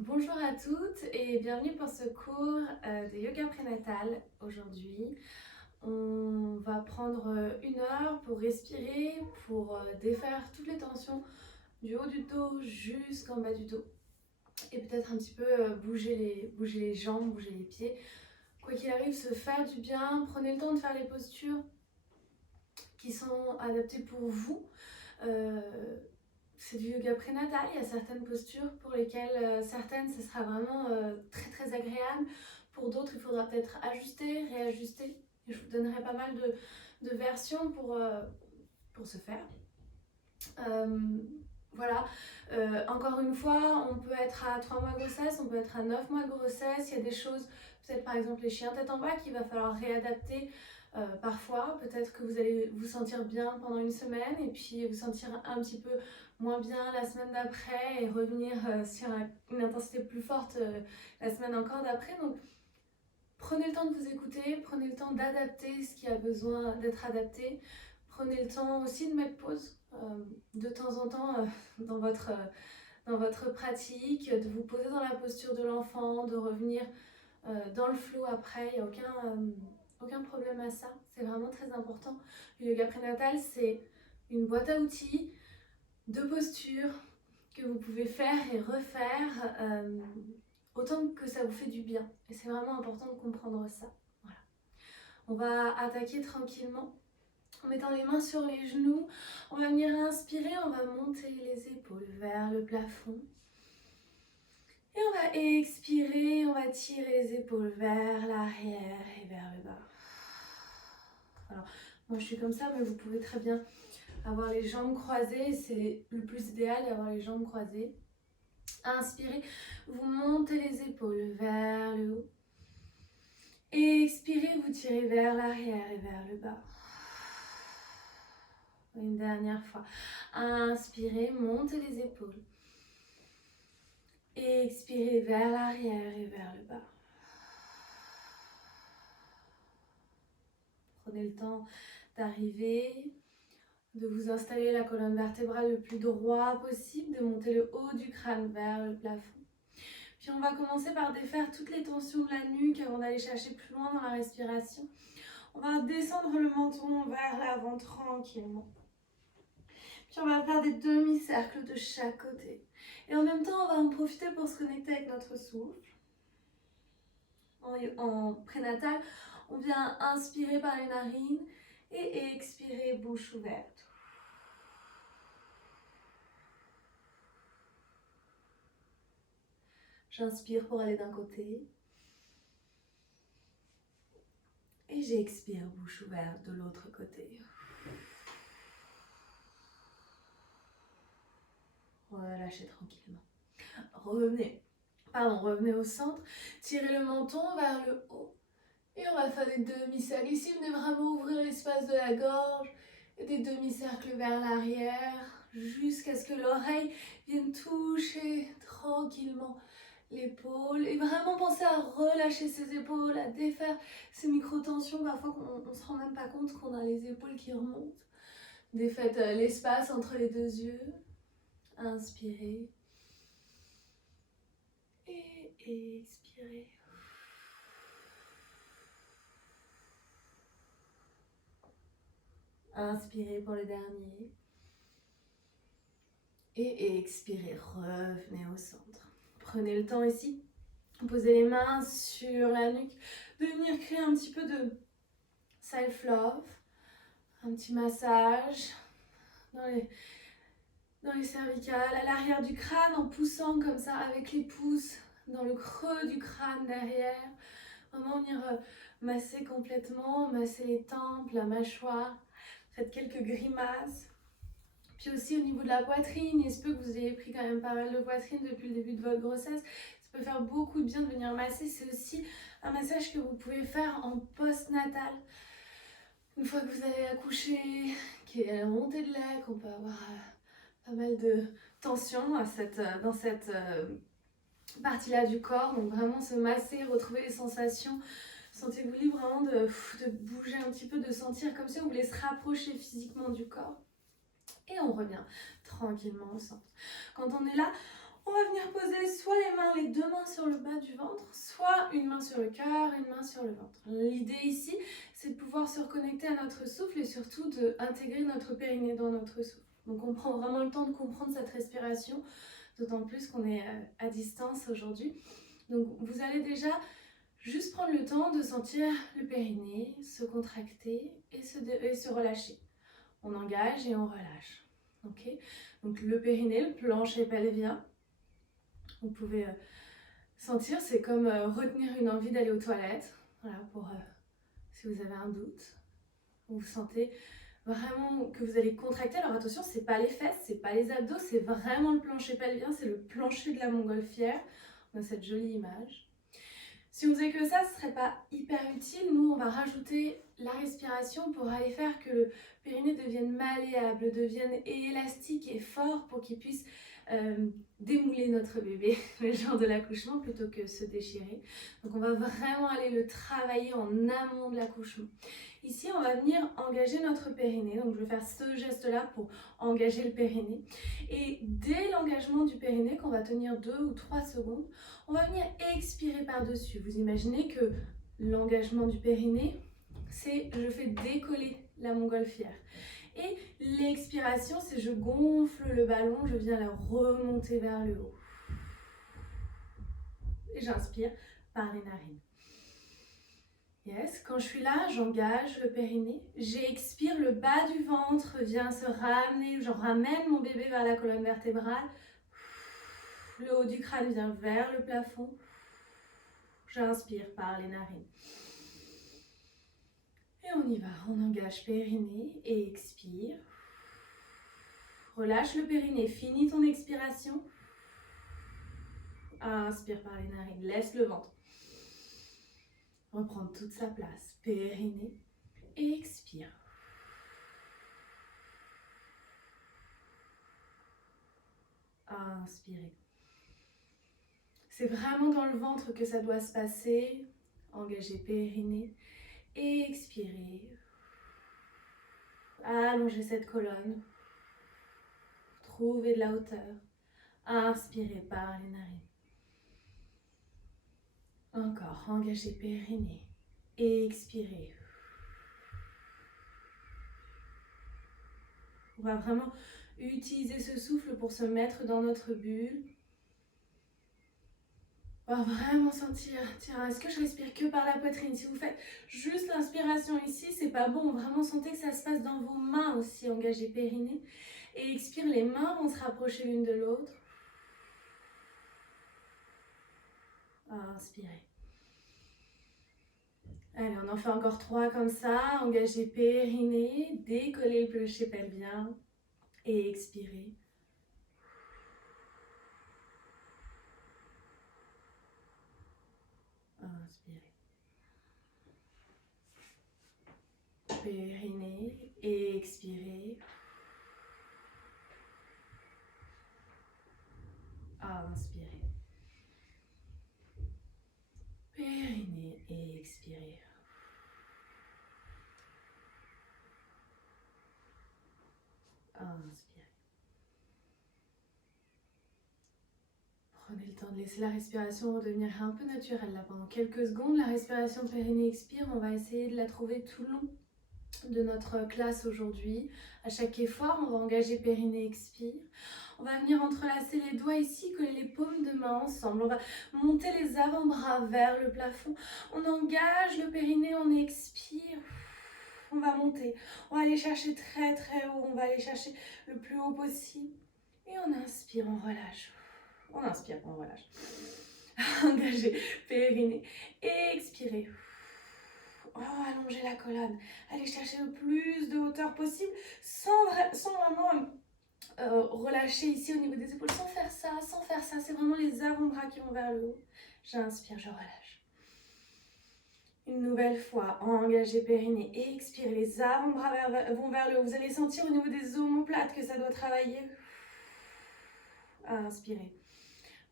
Bonjour à toutes et bienvenue pour ce cours de yoga prénatal. Aujourd'hui, on va prendre 1 heure pour respirer, pour défaire toutes les tensions du haut du dos jusqu'en bas du dos et peut-être un petit peu bouger les jambes, bouger les pieds. Quoi qu'il arrive, se faire du bien. Prenez le temps de faire les postures qui sont adaptées pour vous. C'est du yoga prénatal, il y a certaines postures pour lesquelles certaines ce sera vraiment très très agréable. Pour d'autres, il faudra peut-être ajuster, réajuster. Et je vous donnerai pas mal de versions pour ce faire. Voilà, encore une fois, on peut être à 3 mois de grossesse, on peut être à 9 mois de grossesse. Il y a des choses, peut-être par exemple les chiens tête en bas, qu'il va falloir réadapter parfois. Peut-être que vous allez vous sentir bien pendant une semaine et puis vous sentir un petit peu moins bien la semaine d'après et revenir sur une intensité plus forte la semaine encore d'après. Donc prenez le temps de vous écouter, prenez le temps d'adapter ce qui a besoin d'être adapté. Prenez le temps aussi de mettre pause de temps en temps dans votre pratique, de vous poser dans la posture de l'enfant, de revenir dans le flow après. Il n'y a aucun problème à ça. C'est vraiment très important. Le yoga prénatal, c'est une boîte à outils de postures que vous pouvez faire et refaire autant que ça vous fait du bien. Et c'est vraiment important de comprendre ça. Voilà. On va attaquer tranquillement en mettant les mains sur les genoux. On va venir inspirer, on va monter les épaules vers le plafond. Et on va expirer, on va tirer les épaules vers l'arrière et vers le bas. Alors, moi je suis comme ça, mais vous pouvez très bien avoir les jambes croisées. C'est le plus idéal d'avoir les jambes croisées. Inspirez, vous montez les épaules vers le haut. Expirez, vous tirez vers l'arrière et vers le bas. Une dernière fois. Inspirez, montez les épaules. Expirez vers l'arrière et vers le bas. Prenez le temps d'arriver, de vous installer la colonne vertébrale le plus droit possible, de monter le haut du crâne vers le plafond. Puis on va commencer par défaire toutes les tensions de la nuque avant d'aller chercher plus loin dans la respiration. On va descendre le menton vers l'avant tranquillement. Puis on va faire des demi-cercles de chaque côté. Et en même temps, on va en profiter pour se connecter avec notre souffle. En prénatal, on vient inspirer par les narines et expirer bouche ouverte. J'inspire pour aller d'un côté. Et j'expire bouche ouverte de l'autre côté. Relâchez tranquillement. Revenez au centre. Tirez le menton vers le haut. Et on va faire des demi-cercles. Ici, venez vraiment ouvrir l'espace de la gorge. Et des demi-cercles vers l'arrière. Jusqu'à ce que l'oreille vienne toucher tranquillement l'épaule. Et vraiment pensez à relâcher ses épaules, à défaire ces micro-tensions. Parfois, on ne se rend même pas compte qu'on a les épaules qui remontent. Défaites l'espace entre les deux yeux. Inspirez. Et expirez. Inspirez pour le dernier. Et expirez, revenez au centre. Prenez le temps ici, posez les mains sur la nuque, de venir créer un petit peu de self-love, un petit massage dans les cervicales, à l'arrière du crâne, en poussant comme ça avec les pouces dans le creux du crâne derrière. Vraiment venir masser complètement, masser les tempes, la mâchoire. Faites quelques grimaces. Puis aussi au niveau de la poitrine, il se peut que vous ayez pris quand même pas mal de poitrine depuis le début de votre grossesse. Ça peut faire beaucoup de bien de venir masser. C'est aussi un massage que vous pouvez faire en post-natal. Une fois que vous avez accouché, qu'il y a la montée de lait, qu'on peut avoir pas mal de tension dans cette partie-là du corps. Donc vraiment se masser, retrouver les sensations. Sentez-vous libre vraiment de bouger un petit peu, de sentir comme si on voulait se rapprocher physiquement du corps. Et on revient tranquillement au centre. Quand on est là, on va venir poser soit les mains les 2 mains sur le bas du ventre, soit une main sur le cœur, une main sur le ventre. L'idée ici, c'est de pouvoir se reconnecter à notre souffle et surtout d'intégrer notre périnée dans notre souffle. Donc on prend vraiment le temps de comprendre cette respiration, d'autant plus qu'on est à distance aujourd'hui. Donc vous allez déjà juste prendre le temps de sentir le périnée se contracter et se relâcher. On engage et on relâche. Okay, donc le périnée, le plancher pelvien, vous pouvez sentir, c'est comme retenir une envie d'aller aux toilettes. Voilà, pour si vous avez un doute. Vous sentez vraiment que vous allez contracter. Alors attention, c'est pas les fesses, c'est pas les abdos, c'est vraiment le plancher pelvien, c'est le plancher de la montgolfière. On a cette jolie image. Si on faisait que ça, ce serait pas hyper utile. Nous, on va rajouter la respiration pour aller faire que le périnée devienne malléable, devienne élastique et fort pour qu'il puisse démouler notre bébé, le jour de l'accouchement, plutôt que se déchirer. Donc on va vraiment aller le travailler en amont de l'accouchement. Ici, on va venir engager notre périnée. Donc je vais faire ce geste-là pour engager le périnée. Et dès l'engagement du périnée, qu'on va tenir 2 ou 3 secondes, on va venir expirer par-dessus. Vous imaginez que l'engagement du périnée, c'est je fais décoller la montgolfière. Et l'expiration, c'est je gonfle le ballon, je viens la remonter vers le haut. Et j'inspire par les narines. Yes, quand je suis là, j'engage le périnée. J'expire, le bas du ventre vient se ramener, je ramène mon bébé vers la colonne vertébrale. Le haut du crâne vient vers le plafond. J'inspire par les narines. Et on y va, on engage périnée et expire. Relâche le périnée, finis ton expiration. Inspire par les narines, laisse le ventre reprendre toute sa place. Périnée et expire. Inspirez. C'est vraiment dans le ventre que ça doit se passer. Engagez périnée et expirez. Allongez cette colonne. Trouvez de la hauteur. Inspirez par les narines. Encore, engagez périnée et expirez. On va vraiment utiliser ce souffle pour se mettre dans notre bulle. On va vraiment sentir, tiens, est-ce que je respire que par la poitrine? Si vous faites juste l'inspiration ici, c'est pas bon. Vraiment, sentez que ça se passe dans vos mains aussi, engagez périnée. Et expire, les mains vont se rapprocher l'une de l'autre. Inspirez. Allez, on en fait encore 3 comme ça. Engagez périnée, décollez le plancher pelvien et expirez. Inspirez. Périnée et expirez. Inspirez. Périnée et expirez. Inspirez. Prenez le temps de laisser la respiration redevenir un peu naturelle là pendant quelques secondes. La respiration périnée-expire, on va essayer de la trouver tout le long de notre classe aujourd'hui. À chaque effort, on va engager périnée-expire. On va venir entrelacer les doigts ici, coller les paumes de main ensemble. On va monter les avant-bras vers le plafond. On engage le périnée, on expire. On va monter. On va aller chercher très très haut. On va aller chercher le plus haut possible. Et on inspire, on relâche. On inspire, on relâche. Engagez périnée. Et expirez. Oh, allongez la colonne. Allez chercher le plus de hauteur possible sans vraiment relâcher ici au niveau des épaules. Sans faire ça. C'est vraiment les avant-bras qui vont vers le haut. J'inspire, je relâche. Une nouvelle fois, engagez périnée et expirez. Les avant-bras vont vers le haut. Vous allez sentir au niveau des omoplates que ça doit travailler. Inspirez.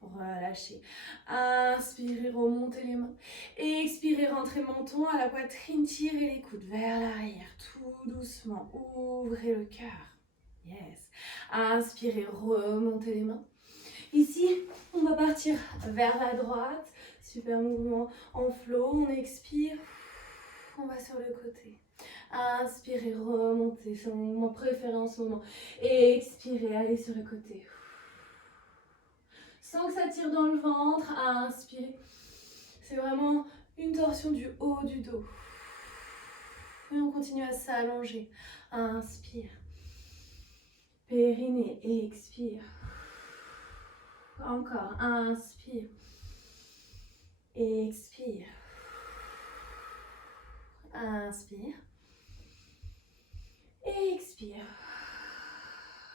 Relâchez. Inspirez, remontez les mains. Et expirez, rentrez menton à la poitrine. Tirez les coudes vers l'arrière. Tout doucement. Ouvrez le cœur. Yes. Inspirez, remontez les mains. Ici, on ne va partir vers la droite. Super mouvement en flow. On expire. On va sur le côté. Inspirez, remontez. C'est mon mouvement préféré en ce moment. Expirez, allez sur le côté. Sans que ça tire dans le ventre. Inspirez. C'est vraiment une torsion du haut du dos. Et on continue à s'allonger. Inspire. Périnée, expire. Encore, inspire. Expire. Inspire. Expire.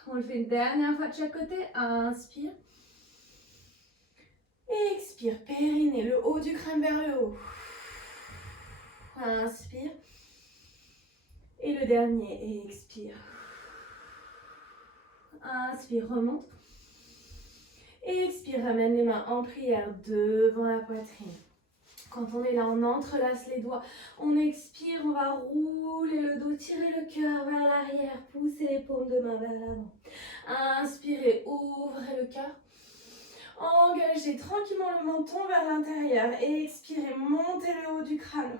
On le fait une dernière fois de chaque côté. Inspire. Expire. Périnée, le haut du crâne vers le haut. Inspire. Et le dernier, expire. Inspire, remonte. Expire, ramène les mains en prière devant la poitrine. Quand on est là, on entrelace les doigts. On expire, on va rouler le dos, tirer le cœur vers l'arrière, pousser les paumes de main vers l'avant. Inspirez, ouvrez le cœur. Engagez tranquillement le menton vers l'intérieur. Expirez, montez le haut du crâne.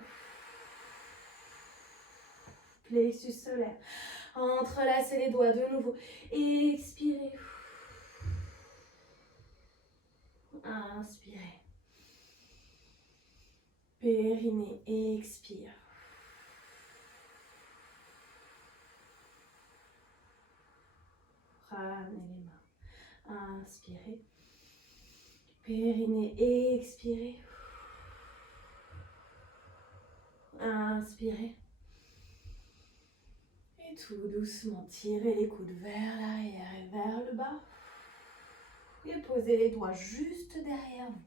Plexus solaire. Entrelacez les doigts de nouveau. Expirez. Inspirez. Périnée, expire. Ramenez les mains. Inspirez. Périnée, expirez. Inspirez. Et tout doucement, tirez les coudes vers l'arrière et vers le bas. Et posez les doigts juste derrière vous.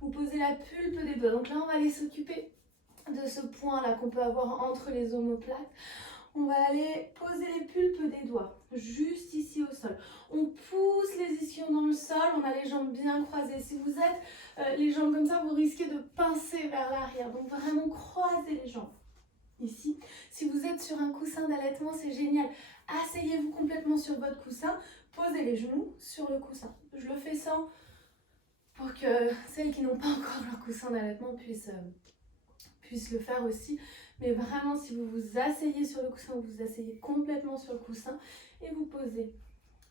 Vous posez la pulpe des doigts. Donc là, on va aller s'occuper de ce point-là qu'on peut avoir entre les omoplates. On va aller poser les pulpes des doigts, juste ici au sol. On pousse les ischions dans le sol, on a les jambes bien croisées. Si vous êtes les jambes comme ça, vous risquez de pincer vers l'arrière. Donc vraiment croisez les jambes. Ici, si vous êtes sur un coussin d'allaitement, c'est génial. Asseyez-vous complètement sur votre coussin, posez les genoux sur le coussin. Je le fais sans pour que celles qui n'ont pas encore leur coussin d'allaitement puissent le faire aussi. Mais vraiment, si vous vous asseyez sur le coussin, vous vous asseyez complètement sur le coussin et vous posez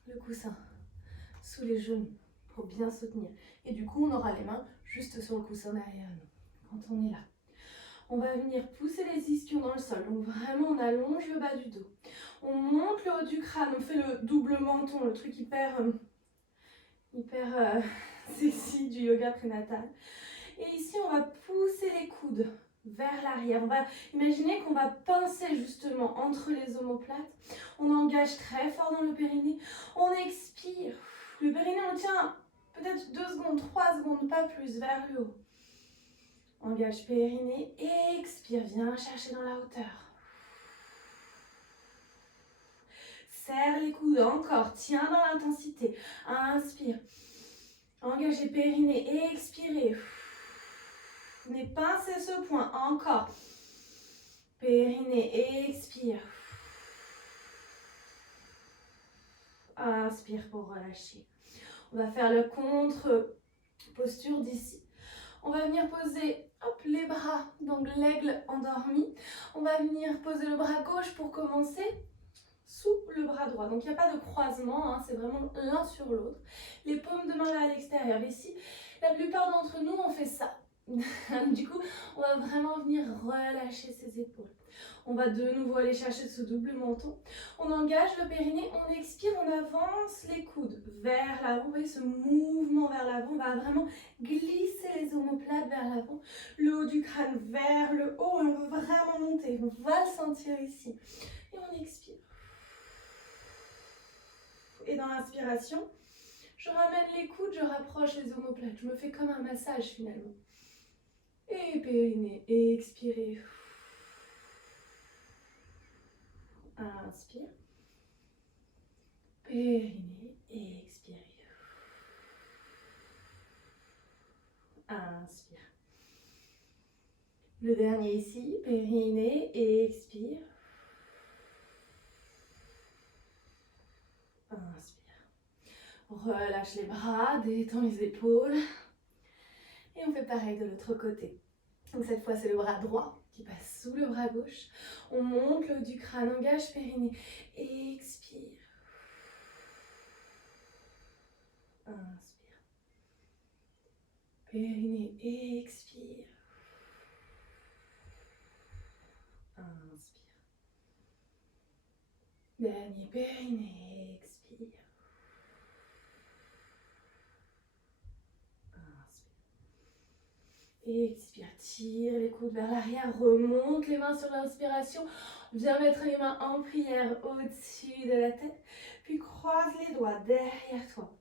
le coussin sous les genoux pour bien soutenir. Et du coup, on aura les mains juste sur le coussin derrière nous quand on est là. On va venir pousser les ischions dans le sol. Donc vraiment, on allonge le bas du dos. On monte le haut du crâne. On fait le double menton, le truc hyper sexy du yoga prénatal. Et ici, on va pousser les coudes vers l'arrière. On va imaginer qu'on va pincer justement entre les omoplates. On engage très fort dans le périnée. On expire. Le périnée, on tient peut-être 2 secondes, 3 secondes, pas plus, vers le haut. Engage périnée, expire, viens chercher dans la hauteur. Serre les coudes, encore, tiens dans l'intensité. Inspire. Engagez périnée, expirez. Venez pincer ce point, encore. Périnée, expire. Inspire pour relâcher. On va faire le contre-posture d'ici. On va venir poser les bras, donc l'aigle endormi. On va venir poser le bras gauche pour commencer sous le bras droit. Donc il n'y a pas de croisement, c'est vraiment l'un sur l'autre. Les paumes de main vers l'extérieur. Ici, la plupart d'entre nous, on fait ça. Du coup, on va vraiment venir relâcher ses épaules. On va de nouveau aller chercher ce double menton. On engage le périnée, on expire, on avance les coudes vers l'avant. Vous voyez ce mouvement vers l'avant. On va vraiment glisser les omoplates vers l'avant. Le haut du crâne vers le haut. Et on veut vraiment monter. On va le sentir ici. Et on expire. Et dans l'inspiration, je ramène les coudes, je rapproche les omoplates. Je me fais comme un massage finalement. Et périnée, expirez. Inspire. Périnée, expirez. Inspire. Le dernier ici, périnée, expire. Inspire. Relâche les bras, détends les épaules. Et on fait pareil de l'autre côté. Donc cette fois, c'est le bras droit qui passe sous le bras gauche. On monte le haut du crâne, engage périnée. Expire. Inspire. Périnée, expire. Inspire. Dernier périnée, expire. Expire, tire les coudes vers l'arrière, remonte les mains sur l'inspiration. Viens mettre les mains en prière au-dessus de la tête, puis croise les doigts derrière toi.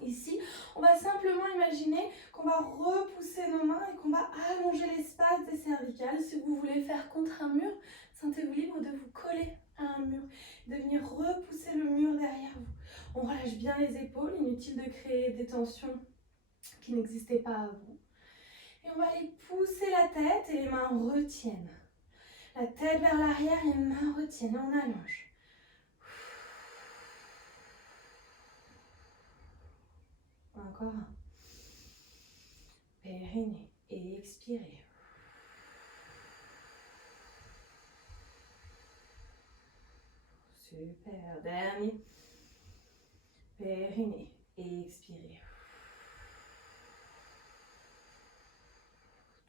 Ici, on va simplement imaginer qu'on va repousser nos mains et qu'on va allonger l'espace des cervicales. Si vous voulez faire contre un mur, sentez-vous libre de vous coller à un mur, de venir repousser le mur derrière vous. On relâche bien les épaules, inutile de créer des tensions qui n'existaient pas avant. Et on va aller pousser la tête et les mains retiennent. La tête vers l'arrière, les mains retiennent et on allonge. Encore un. Périnée et expirez. Super. Dernier. Périnée et expirez.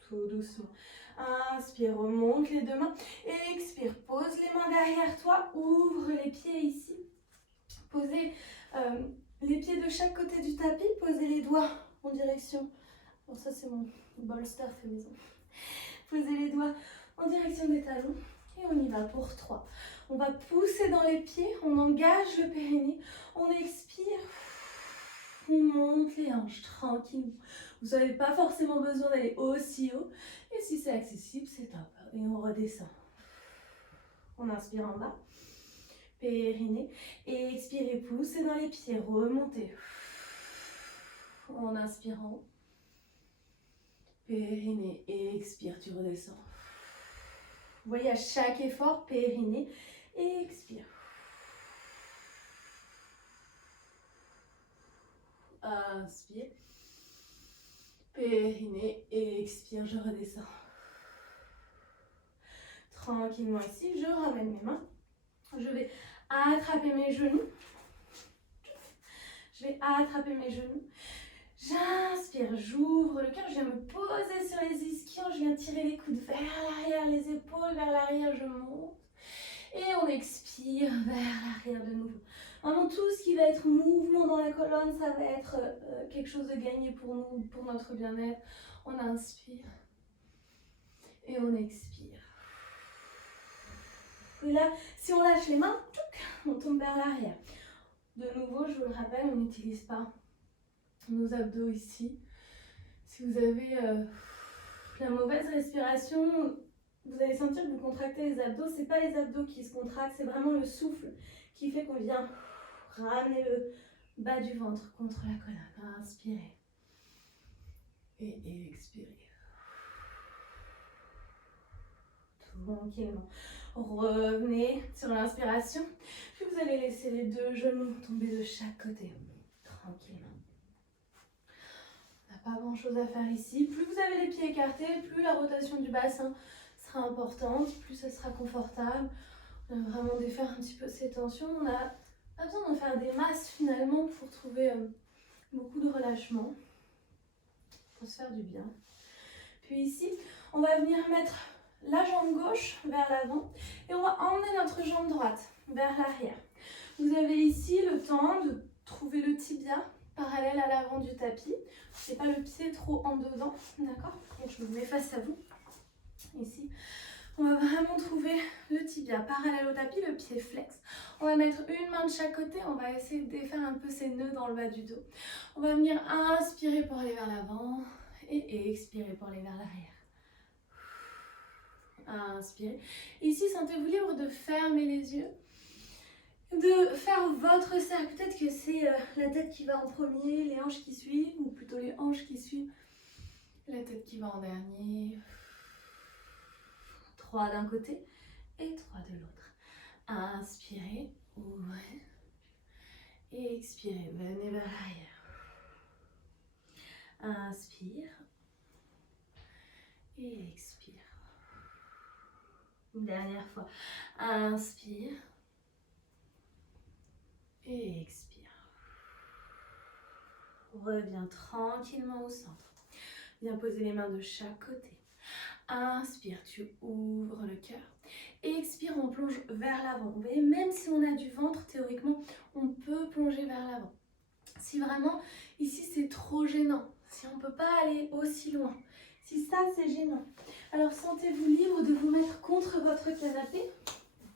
Tout doucement. Inspire, remonte les deux mains. Expire, pose les mains derrière toi. Ouvre les pieds ici. Posez les pieds de chaque côté du tapis. Posez les doigts en direction. Bon, ça c'est mon bolster fait maison. Posez les doigts en direction des talons. Et on y va pour 3. On va pousser dans les pieds. On engage le périnée. On expire. On monte les hanches tranquillement. Vous n'avez pas forcément besoin d'aller aussi haut. Et si c'est accessible, c'est top. Et on redescend. On inspire en bas. Périnée. Et expirez, poussez dans les pieds. Remontez. En inspirant. Périnée. Et expire, tu redescends. Vous voyez, à chaque effort, périnée. Et expire. Inspire. Périnée et expire, je redescends. Tranquillement ici, je ramène mes mains. Je vais attraper mes genoux. Je vais attraper mes genoux. J'inspire, j'ouvre le cœur, je viens me poser sur les ischions, je viens tirer les coudes vers l'arrière, les épaules vers l'arrière, je monte. Et on expire vers l'arrière de nouveau. Vraiment tout ce qui va être mouvement dans la colonne, ça va être quelque chose de gagné pour nous, pour notre bien-être. On inspire et on expire. Et là, si on lâche les mains, on tombe vers l'arrière. De nouveau, je vous le rappelle, on n'utilise pas nos abdos ici. Si vous avez la mauvaise respiration, vous allez sentir que vous contractez les abdos. Ce n'est pas les abdos qui se contractent, c'est vraiment le souffle qui fait qu'on vient ramener le bas du ventre contre la colonne. Inspirez. Et expirez. Tranquillement. Revenez sur l'inspiration. Puis vous allez laisser les deux genoux tomber de chaque côté. Tranquillement. On n'a pas grand chose à faire ici. Plus vous avez les pieds écartés, plus la rotation du bassin sera importante, plus ça sera confortable. On va vraiment défaire un petit peu ces tensions. On n'a pas besoin de faire des masses finalement pour trouver beaucoup de relâchement. Pour se faire du bien. Puis ici, on va venir mettre la jambe gauche vers l'avant et on va emmener notre jambe droite vers l'arrière. Vous avez ici le temps de trouver le tibia parallèle à l'avant du tapis. C'est pas le pied trop en dedans, d'accord? Donc je me mets face à vous. Ici, on va vraiment trouver le tibia parallèle au tapis, le pied flex. On va mettre une main de chaque côté, on va essayer de défaire un peu ces nœuds dans le bas du dos. On va venir inspirer pour aller vers l'avant et expirer pour aller vers l'arrière. Inspirez. Ici, sentez-vous libre de fermer les yeux, de faire votre cercle. Peut-être que c'est la tête qui va en premier, les hanches qui suivent, ou plutôt les hanches qui suivent, la tête qui va en dernier. 3 d'un côté et 3 de l'autre. Inspirez, ouvrez Et expirez, venez vers l'arrière. Inspire. Et expire. Une dernière fois. Inspire. Et expire. Reviens tranquillement au centre. Viens poser les mains de chaque côté. Inspire, tu ouvres le cœur. Expire, on plonge vers l'avant. Vous voyez, même si on a du ventre, théoriquement, on peut plonger vers l'avant. Si vraiment, ici, c'est trop gênant, si on ne peut pas aller aussi loin, si ça, c'est gênant, alors sentez-vous libre de vous mettre contre votre canapé,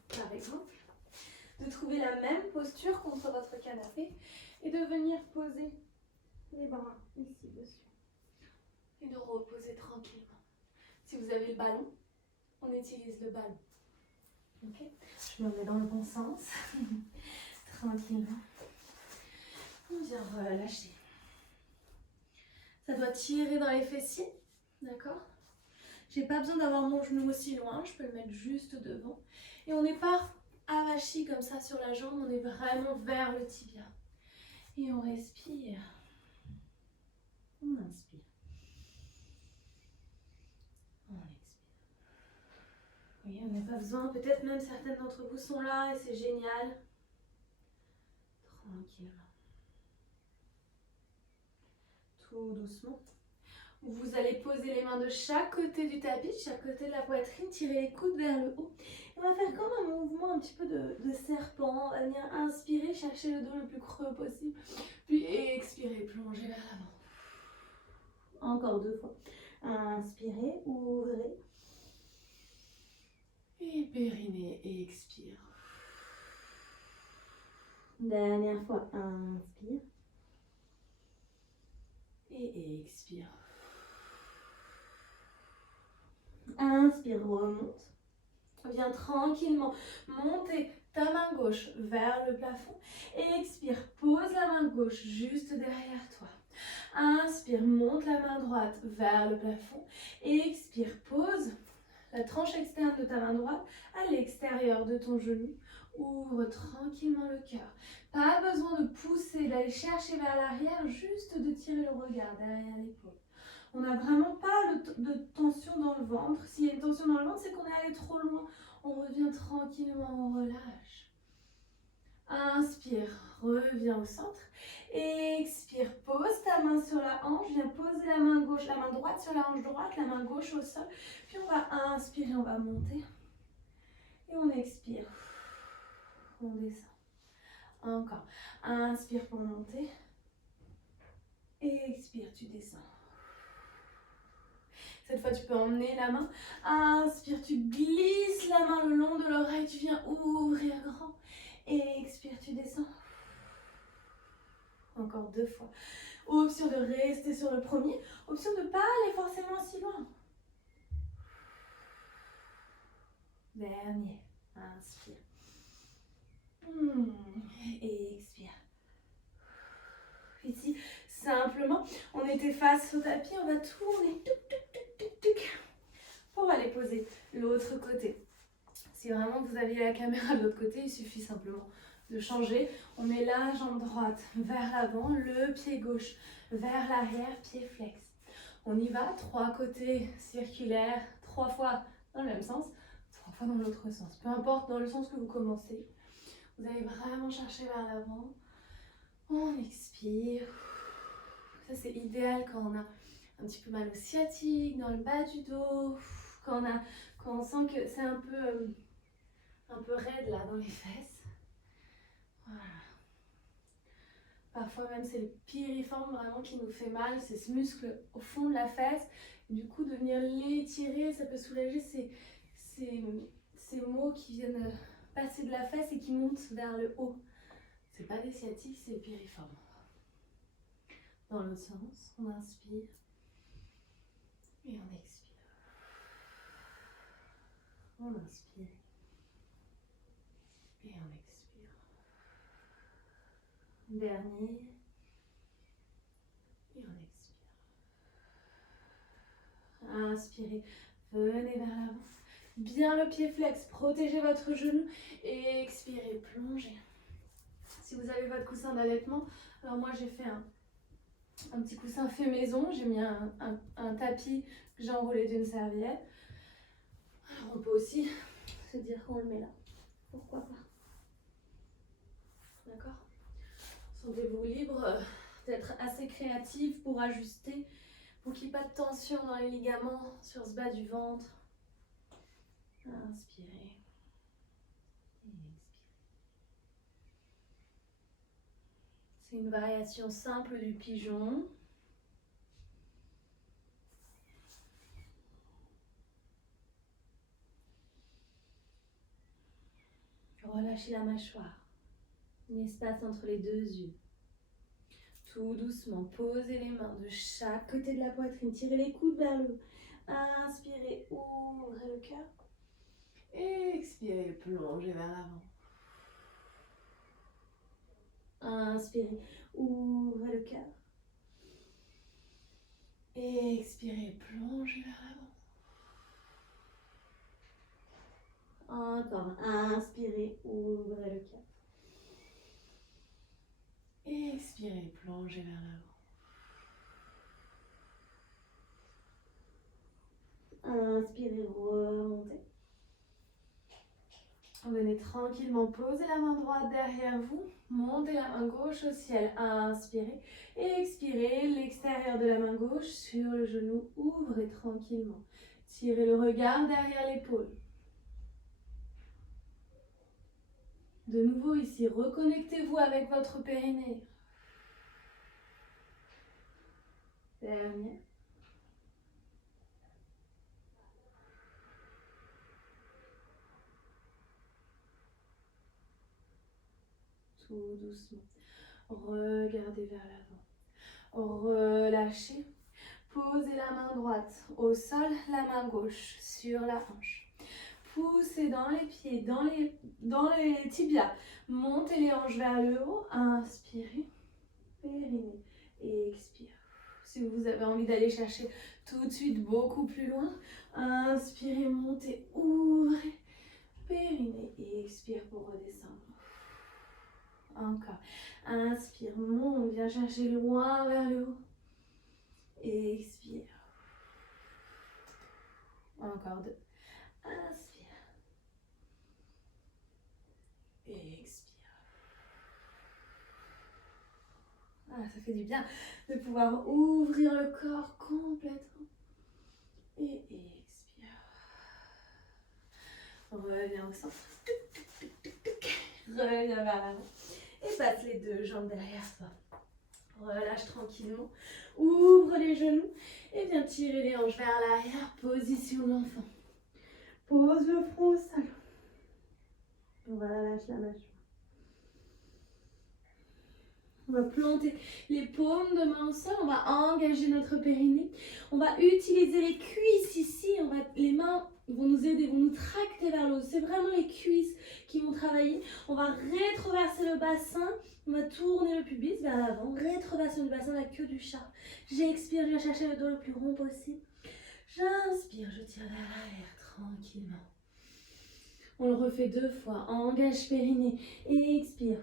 par exemple, de trouver la même posture contre votre canapé et de venir poser les bras ici dessus et de reposer tranquillement. Si vous avez le ballon, on utilise le ballon. Ok, je me remets dans le bon sens. Tranquillement. On vient relâcher. Ça doit tirer dans les fessiers. D'accord? J'ai pas besoin d'avoir mon genou aussi loin. Je peux le mettre juste devant. Et on n'est pas avachi comme ça sur la jambe. On est vraiment vers le tibia. Et on respire. On inspire. On expire. Oui, on n'a pas besoin, peut-être même certaines d'entre vous sont là et c'est génial. Tranquillement. Tout doucement. Vous allez poser les mains de chaque côté du tapis, chaque côté de la poitrine, tirer les coudes vers le haut. Et on va faire comme un mouvement un petit peu de serpent. On va venir inspirer, chercher le dos le plus creux possible. Puis expirer, plonger vers l'avant. Encore 2 fois. Inspirez, ouvrez. Et périnée, et expire. Dernière fois, inspire. Et expire. Inspire, remonte. Viens tranquillement monter ta main gauche vers le plafond. Et expire, pose la main gauche juste derrière toi. Inspire, monte la main droite vers le plafond. Et expire, pose la tranche externe de ta main droite à l'extérieur de ton genou. Ouvre tranquillement le cœur. Pas besoin de pousser, d'aller chercher vers l'arrière, juste de tirer le regard derrière l'épaule. On n'a vraiment pas de tension dans le ventre. S'il y a une tension dans le ventre, c'est qu'on est allé trop loin. On revient tranquillement, on relâche. Inspire, reviens au centre. Expire, pose ta main sur la hanche. Viens poser la main gauche, la main droite sur la hanche droite, la main gauche au sol. Puis on va inspirer, on va monter. Et on expire. On descend. Encore. Inspire pour monter. Et expire, tu descends. Cette fois, tu peux emmener la main. Inspire, tu glisses la main le long de l'oreille. Tu viens ouvrir grand. Et expire, tu descends. Encore 2 fois. Option de rester sur le premier. Option de ne pas aller forcément si loin. Dernier. Inspire. Et expire. Ici, simplement, on était face au tapis. On va tourner. Pour aller poser l'autre côté. Si vraiment vous aviez la caméra de l'autre côté, il suffit simplement de changer. On met la jambe droite vers l'avant, le pied gauche vers l'arrière, pied flex. On y va, 3 côtés circulaires, 3 fois dans le même sens, 3 fois dans l'autre sens. Peu importe dans le sens que vous commencez, vous allez vraiment chercher vers l'avant. On expire. Ça c'est idéal quand on a un petit peu mal au sciatique, dans le bas du dos, quand on sent que c'est un peu raide là dans les fesses. Voilà. Parfois même c'est le piriforme vraiment qui nous fait mal, c'est ce muscle au fond de la fesse. Du coup de venir l'étirer, ça peut soulager ces maux qui viennent passer de la fesse et qui montent vers le haut. C'est pas des sciatiques, c'est le piriforme. Dans l'autre sens, on inspire et on expire. On inspire et on expire. Dernier. Et on expire. Inspirez, venez vers l'avant. Bien le pied flex, protégez votre genou et expirez, plongez. Si vous avez votre coussin d'allaitement, alors moi j'ai fait un petit coussin fait maison, j'ai mis un tapis que j'ai enroulé d'une serviette. Alors on peut aussi se dire qu'on le met là, pourquoi pas. D'accord? Sentez-vous libre d'être assez créatif pour ajuster, pour qu'il n'y ait pas de tension dans les ligaments sur ce bas du ventre. Inspirez. Et expirez. C'est une variation simple du pigeon. Relâchez la mâchoire. Un espace entre les deux yeux. Tout doucement, posez les mains de chaque côté de la poitrine. Tirez les coudes vers le haut. Inspirez, ouvrez le cœur. Expirez, plongez vers l'avant. Inspirez, ouvrez le cœur. Expirez, plongez vers l'avant. Encore, inspirez, ouvrez le cœur. Expirez, plongez vers l'avant. Inspirez, remontez. Venez tranquillement poser la main droite derrière vous. Montez la main gauche au ciel. Inspirez. Expirez l'extérieur de la main gauche sur le genou. Ouvrez tranquillement. Tirez le regard derrière l'épaule. De nouveau ici, reconnectez-vous avec votre périnée. Dernier. Tout doucement. Regardez vers l'avant. Relâchez. Posez la main droite au sol, la main gauche sur la hanche. Poussez dans les pieds, dans les tibias. Montez les hanches vers le haut. Inspirez. Périnée. Et expire. Si vous avez envie d'aller chercher tout de suite beaucoup plus loin, inspirez, montez, ouvrez. Périnée. Et expire pour redescendre. Encore. Inspire, monte, viens chercher loin vers le haut. Et expire. Encore deux. Inspire. Et expire. Ah, ça fait du bien de pouvoir ouvrir le corps complètement. Et expire. Reviens au centre. Reviens vers l'avant. Et passe les deux jambes derrière toi. Relâche tranquillement. Ouvre les genoux. Et viens tirer les hanches vers l'arrière. Position de l'enfant. Pose le front au sol. Relâche la mâchoire. On va planter les paumes de main au sol. On va engager notre périnée. On va utiliser les cuisses ici. Les mains vont nous aider, vont nous tracter vers le haut. C'est vraiment les cuisses qui vont travailler. On va rétroverser le bassin. On va tourner le pubis vers l'avant. Rétroversion du bassin, la queue du chat. J'expire, je vais chercher le dos le plus rond possible. J'inspire, je tire vers l'arrière tranquillement. On le refait 2 fois. Engage périnée. Et expire.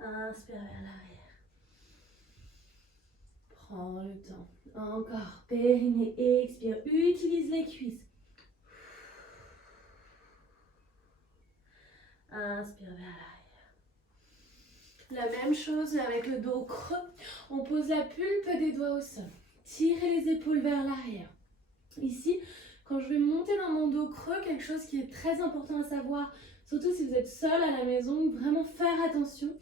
Inspire vers l'arrière. Prends le temps. Encore. Périnée. Expire. Utilise les cuisses. Inspire vers l'arrière. La même chose avec le dos creux. On pose la pulpe des doigts au sol. Tirez les épaules vers l'arrière. Ici, quand je vais monter dans mon dos creux, quelque chose qui est très important à savoir, surtout si vous êtes seul à la maison, vraiment faire attention,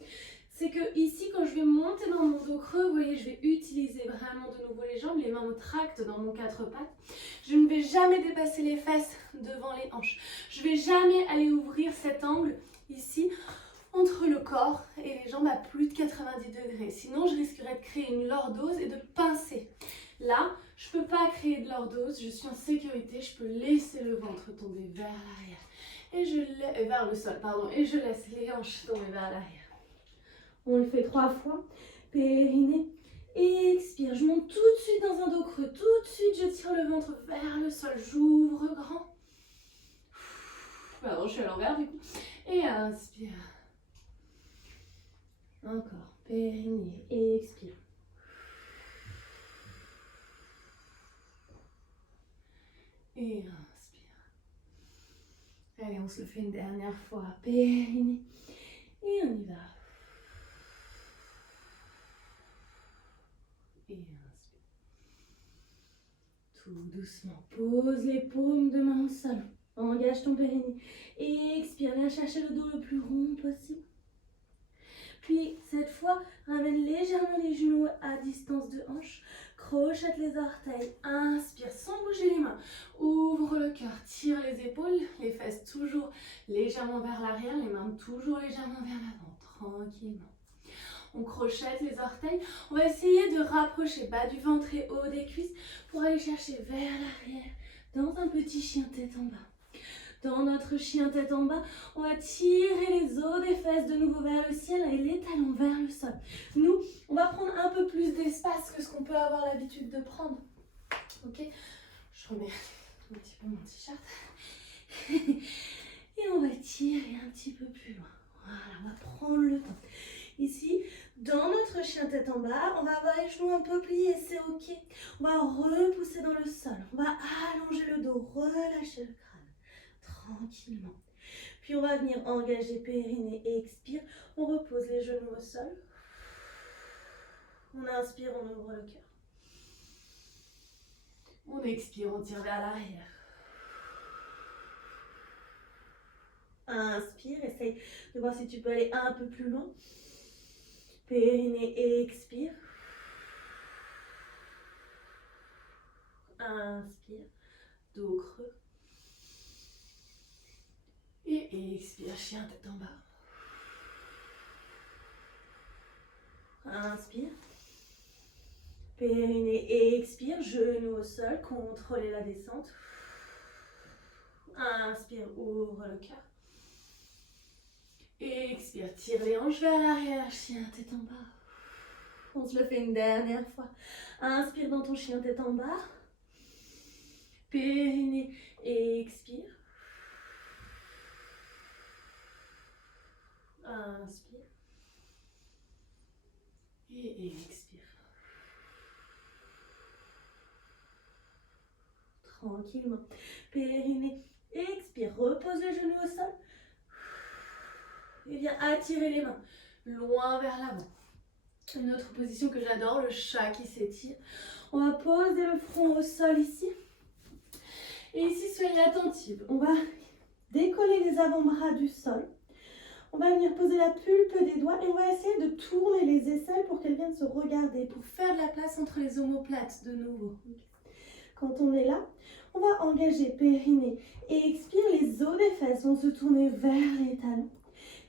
c'est que ici, quand je vais monter dans mon dos creux, vous voyez, je vais utiliser vraiment de nouveau les jambes, les mains me tractent dans mon 4 pattes. Je ne vais jamais dépasser les fesses devant les hanches. Je ne vais jamais aller ouvrir cet angle ici, entre le corps et les jambes à plus de 90 degrés. Sinon, je risquerais de créer une lordose et de pincer. Là, je ne peux pas créer de lordose, je suis en sécurité, je peux laisser le ventre tomber vers l'arrière. Et vers le sol, pardon. Et je laisse les hanches tomber vers l'arrière. On le fait 3 fois. Périnée. Expire. Je monte tout de suite dans un dos creux. Tout de suite, je tire le ventre vers le sol. J'ouvre grand. Pardon, je suis à l'envers du coup. Et inspire. Encore. Périnée. Expire. Et inspire. Allez, on se le fait une dernière fois. Périnée. Et on y va. Et inspire. Tout doucement. Pose les paumes de main au sol. Engage ton périnée. Et expire. Viens chercher le dos le plus rond possible. Puis, cette fois, ramène légèrement les genoux à distance de hanche. Crochette les orteils. Inspire sans bouger les mains. Ouvre le cœur. Tire les épaules. Les fesses toujours légèrement vers l'arrière. Les mains toujours légèrement vers l'avant. Tranquillement. On crochette les orteils. On va essayer de rapprocher bas du ventre et haut des cuisses pour aller chercher vers l'arrière dans un petit chien tête en bas. Dans notre chien tête en bas, on va tirer les os des fesses de nouveau vers le ciel et les talons vers le sol. Nous, on va prendre un peu plus d'espace que ce qu'on peut avoir l'habitude de prendre. Ok? Je remets un petit peu mon t-shirt. Et on va tirer un petit peu plus loin. Voilà, on va prendre le temps. Ici, dans notre chien tête en bas, on va avoir les genoux un peu pliés, c'est ok. On va repousser dans le sol. On va allonger le dos, relâcher le crâne. Tranquillement. Puis on va venir engager périnée et expire. On repose les genoux au sol. On inspire, on ouvre le cœur. On expire, on tire vers l'arrière. Inspire, essaye de voir si tu peux aller un peu plus loin. Périnée et expire. Inspire, dos creux. Et expire, chien tête en bas. Inspire. Périnée et expire, genoux au sol, contrôlez la descente. Inspire, ouvre le cœur. Et expire, tire les hanches vers l'arrière, chien tête en bas. On se le fait une dernière fois. Inspire dans ton chien tête en bas. Périnée et expire. Inspire. Et expire. Tranquillement. Périnée, expire. Repose les genoux au sol. Et viens attirer les mains loin vers l'avant. Une autre position que j'adore, le chat qui s'étire. On va poser le front au sol ici. Et ici, soyez attentifs. On va décoller les avant-bras du sol. On va venir poser la pulpe des doigts et on va essayer de tourner les aisselles pour qu'elles viennent se regarder, pour faire de la place entre les omoplates de nouveau. Quand on est là, on va engager périnée et expire, les os des fesses vont se tourner vers les talons.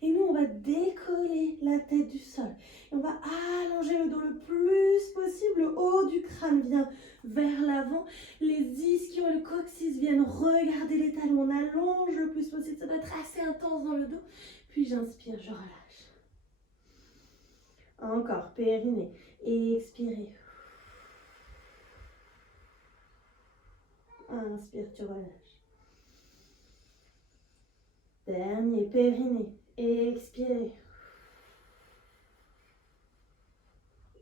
Et nous, on va décoller la tête du sol. Et on va allonger le dos le plus possible. Le haut du crâne vient vers l'avant. Les ischios et le coccyx viennent regarder les talons. On allonge le plus possible. Ça doit être assez intense dans le dos. Puis j'inspire, je relâche. Encore, périnée. Et expirez. Inspire, tu relâches. Dernier, périnée. Et expirez.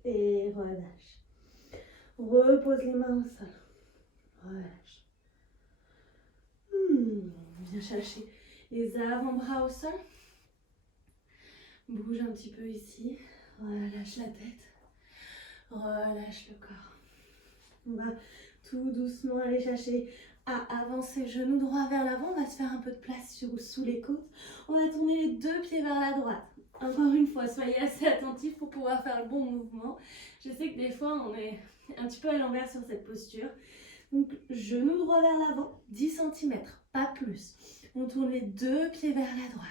Et relâche. Repose les mains au sol. Relâche. Viens chercher les avant-bras au sol. Bouge un petit peu ici. Relâche la tête. Relâche le corps. On va tout doucement aller chercher à avancer genou droit vers l'avant. On va se faire un peu de place sous les côtes. On va tourner les deux pieds vers la droite. Encore une fois, soyez assez attentifs pour pouvoir faire le bon mouvement. Je sais que des fois, on est un petit peu à l'envers sur cette posture. Donc, genou droit vers l'avant, 10 cm, pas plus. On tourne les deux pieds vers la droite.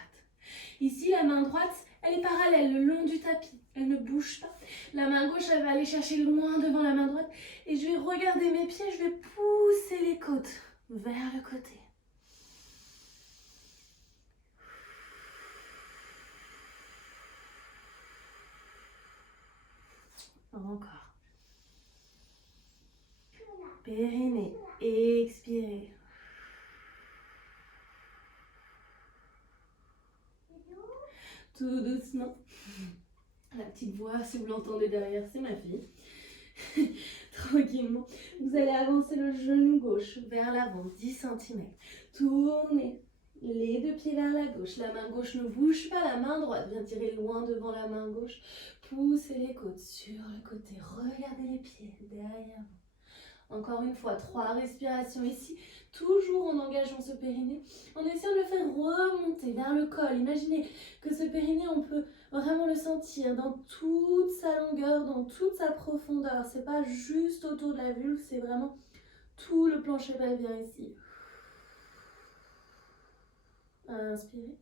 Ici, la main droite, elle est parallèle le long du tapis. Elle ne bouge pas. La main gauche, elle va aller chercher loin devant la main droite. Et je vais regarder mes pieds, je vais pousser les côtes vers le côté. Encore. Périnée, expirez. tout doucement. La petite voix, si vous l'entendez derrière, c'est ma fille. Tranquillement, vous allez avancer le genou gauche vers l'avant, 10 cm. Tournez les deux pieds vers la gauche. La main gauche ne bouge pas, la main droite vient tirer loin devant la main gauche. Poussez les côtes sur le côté. Regardez les pieds derrière vous. Encore une fois, 3 respirations ici. Toujours en engageant ce périnée. En essayant de le faire remonter vers le col. Imaginez que ce périnée, on peut vraiment le sentir dans toute sa longueur, dans toute sa profondeur. C'est pas juste autour de la vulve, c'est vraiment tout le plancher pelvien ici. Inspirez.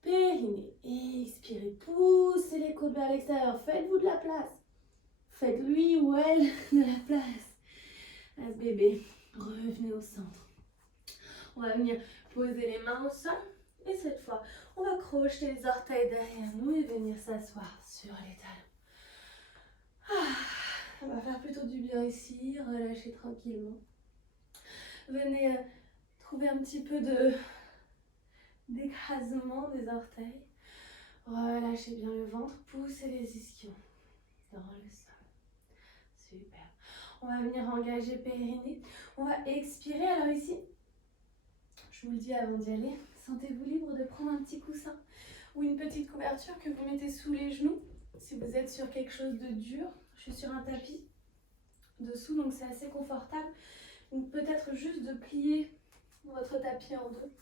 Périnée. Expirez. Poussez les côtes vers l'extérieur. Faites-vous de la place. Faites lui ou elle de la place. À ce bébé. Revenez au centre. On va venir poser les mains au sol. Et cette fois, on va crocheter les orteils derrière nous et venir s'asseoir sur les talons. Ça va faire plutôt du bien ici. Relâchez tranquillement. Venez trouver un petit peu d'écrasement des orteils. Relâchez bien le ventre. Poussez les ischions dans le sol. Super. On va venir engager périnée. On va expirer. Alors ici, je vous le dis avant d'y aller, sentez-vous libre de prendre un petit coussin ou une petite couverture que vous mettez sous les genoux. Si vous êtes sur quelque chose de dur, je suis sur un tapis dessous, donc c'est assez confortable. Donc peut-être juste de plier votre tapis en deux.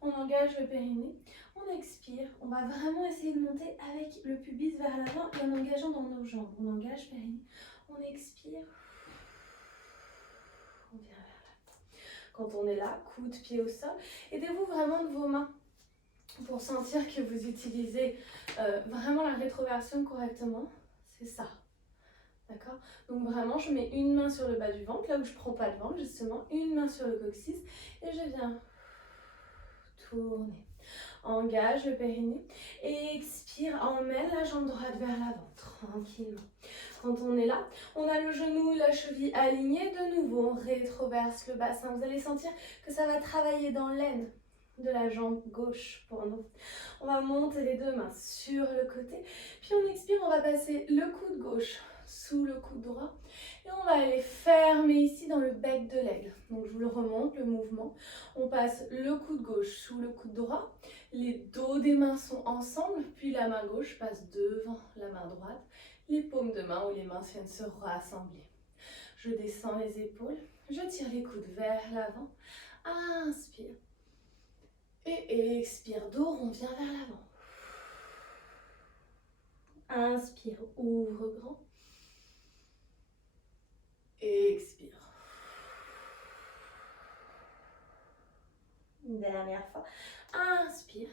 On engage le périnée, on expire, on va vraiment essayer de monter avec le pubis vers l'avant et en engageant dans nos jambes. On engage périnée, on expire, on vient vers l'avant. Quand on est là, coude, pied au sol, aidez-vous vraiment de vos mains pour sentir que vous utilisez vraiment la rétroversion correctement. C'est ça. D'accord? Donc vraiment, je mets une main sur le bas du ventre, là où je ne prends pas de ventre, justement, une main sur le coccyx et je viens tourner. Engage le périnée et expire, emmène la jambe droite vers l'avant, tranquillement. Quand on est là, on a le genou, la cheville alignée, de nouveau, on rétroverse le bassin. Vous allez sentir que ça va travailler dans l'aine de la jambe gauche pour nous. On va monter les deux mains sur le côté, puis on expire, on va passer le coude gauche sous le coude droit et on va aller fermer ici dans le bec de l'aigle. Donc je vous le remonte, le mouvement. On passe le coude gauche sous le coude droit, les dos des mains sont ensemble, puis la main gauche passe devant la main droite, les paumes de main ou les mains viennent se rassembler. Je descends les épaules, je tire les coudes vers l'avant, inspire et expire, dos rond, vient vers l'avant. Inspire, ouvre grand. Expire. Une dernière fois. Inspire.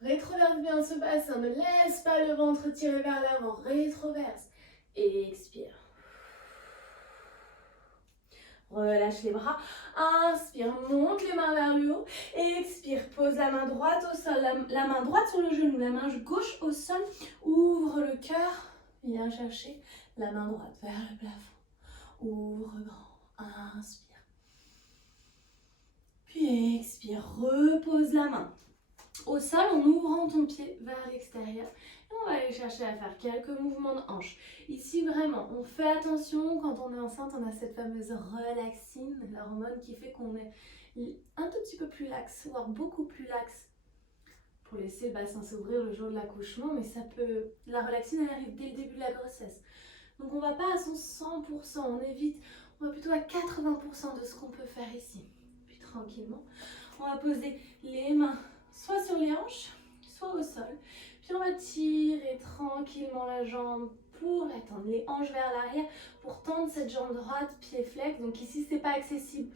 Rétroverse bien ce bassin. Ne laisse pas le ventre tirer vers l'avant. Rétroverse. Expire. Relâche les bras. Inspire. Monte les mains vers le haut. Expire. Pose la main droite au sol. La main droite sur le genou. La main gauche au sol. Ouvre le cœur. Viens chercher la main droite vers le plafond. Ouvre grand. Inspire. Puis expire. Repose la main au sol en ouvrant ton pied vers l'extérieur. Et on va aller chercher à faire quelques mouvements de hanche. Ici, vraiment, on fait attention. Quand on est enceinte, on a cette fameuse relaxine, l'hormone qui fait qu'on est un tout petit peu plus laxe, voire beaucoup plus laxe, pour laisser le bassin s'ouvrir le jour de l'accouchement. Mais ça peut... La relaxine, elle arrive dès le début de la grossesse. Donc on ne va pas à son 100%, on évite, on va plutôt à 80% de ce qu'on peut faire ici. Puis tranquillement, on va poser les mains soit sur les hanches, soit au sol. Puis on va tirer tranquillement la jambe pour la tendre, les hanches vers l'arrière pour tendre cette jambe droite, pied flex. Donc ici, ce n'est pas accessible.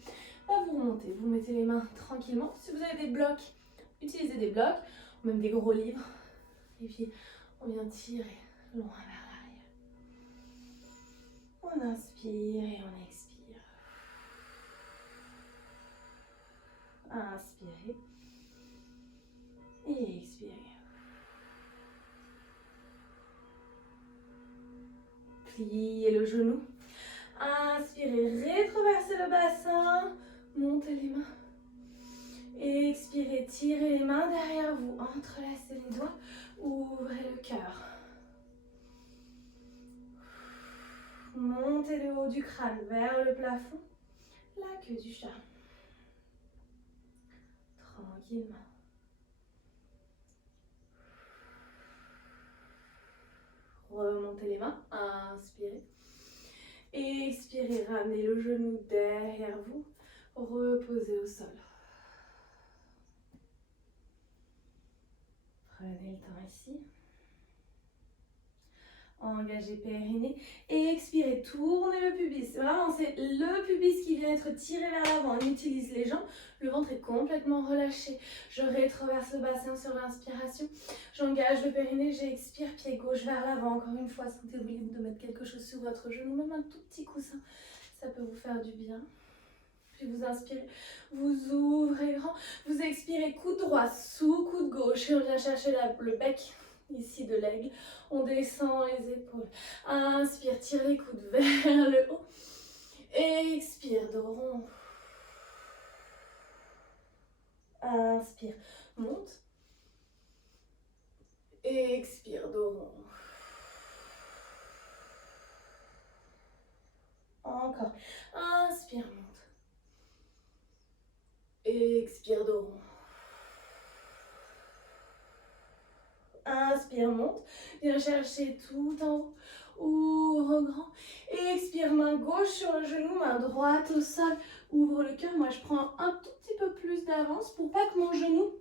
Là, vous remontez, vous mettez les mains tranquillement. Si vous avez des blocs, utilisez des blocs, ou même des gros livres. Et puis, on vient tirer loin vers l'arrière. On inspire et on expire. Inspirez et expirez. Pliez le genou. Inspirez, rétroversez le bassin. Montez les mains. Expirez, tirez les mains derrière vous, entrelacez les doigts, ouvrez le cœur. Montez le haut du crâne vers le plafond, la queue du chat. Tranquillement. Remontez les mains, inspirez. Expirez, ramenez le genou derrière vous, reposez au sol. Prenez le temps ici. Engagez périnée et expirez, tournez le pubis. Vraiment, c'est le pubis qui vient être tiré vers l'avant. On utilise les jambes, le ventre est complètement relâché. Je rétroverse le bassin sur l'inspiration. J'engage le périnée, j'expire, pied gauche vers l'avant. Encore une fois, sentez-vous libre de mettre quelque chose sur votre genou, même un tout petit coussin. Ça peut vous faire du bien. Puis vous inspirez, vous ouvrez grand. Vous expirez, coude droit sous coude gauche et on vient chercher le bec. Ici de l'aigle, on descend les épaules, inspire, tire les coudes vers le haut, expire, dos rond, inspire, monte, expire, dos rond, encore, inspire, monte, expire, dos rond. Inspire, monte, viens chercher tout en haut, ouvre grand, expire, main gauche sur le genou, main droite au sol, ouvre le cœur, moi je prends un tout petit peu plus d'avance pour pas que mon genou